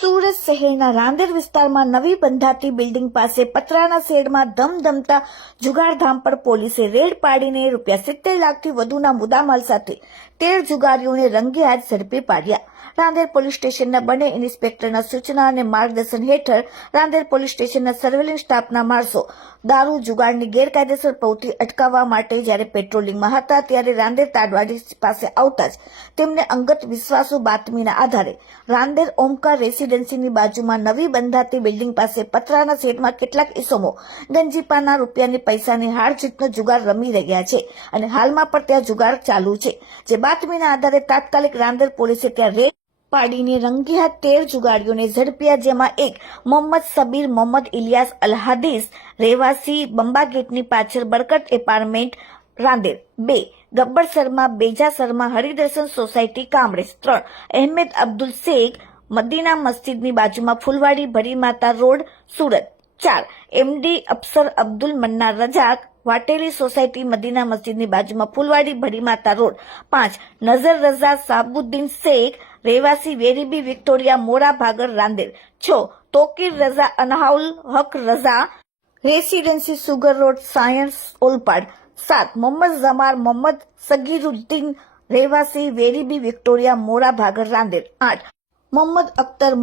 સુરત શહેરના રાંદેર વિસ્તારમાં નવી બંધાતી બિલ્ડિંગ પાસે પતરાના શેડમાં ધમધમતા જુગારધામ પર પોલીસે રેડ પાડીને ₹70 લાખથી વધુના મુદ્દામાલ સાથે 13 જુગારીઓને રંગે હાથ ઝડપી પાડ્યા. રાંદેર પોલીસ સ્ટેશનના બંને ઇન્સ્પેક્ટરના સૂચના અને માર્ગદર્શન હેઠળ રાંદેર પોલીસ સ્ટેશનના સર્વેલન્સ સ્ટાફના માણસો દારૂ જુગારની ગેરકાયદેસર પ્રવૃત્તિ અટકાવવા માટે જ્યારે પેટ્રોલિંગમાં હતા ત્યારે રાંદેર તાડવાડી પાસે આવતા જ તેમને અંગત વિશ્વાસુ બાતમીના આધારે રાંદેર ઓમકાર રેસીડેન્સીની બાજુમાં નવી બંધાતી બિલ્ડિંગ પાસે પતરાના શેડમાં કેટલાક ઇસમો ગંજીપાના રૂપિયાની પૈસાની હાર જીતનો જુગાર રમી રહ્યા છે અને હાલમાં પણ ત્યાં જુગાર ચાલુ છે. જે બાતમીના આધારે તાત્કાલિક રાંદેર પોલીસે ત્યાં રેડ પાડીને રંગેહાથ 13 જુગારીઓને ઝડપ્યા, જેમાં એક મોહમ્મદ સબીર મોહમ્મદ ઇલિયાસ અલહાદીસ રહેવાસી બંબા ગેટની પાછળ બરકત એપાર્ટમેન્ટ રાંદેર, 2 ગબ્બર શર્મા બેજા શર્મા હરિદર્શન સોસાયટી કામરેજ, 3 અહેમદ અબ્દુલ શેખ મદીના મસ્જિદની બાજુમાં Phulwadi Bharimata road Surat, 4 MD Afsar Abdul Mannar Razak Vateli society Madina મસ્જિદની બાજુમાં ફુલવાડી ભરીમાતા રોડ, 5 નઝર રઝા સાબુદ્દીન શેખ રહેવાસી વેરીબી વિક્ટોરિયા મોરા ભાગર રાંદેર, 6 તોકીર રઝા અનહાઉલ Haq Raza residency sugar road સાયન્સ ઓલપાડ, 7 મોહમ્મદ જમાર મોહમ્મદ સગીરુદ્દીન રહેવાસી વેરીબી વિક્ટોરિયા મોરા ભાગર રાંદેર, 8 મોહમ્મદ અખ્તર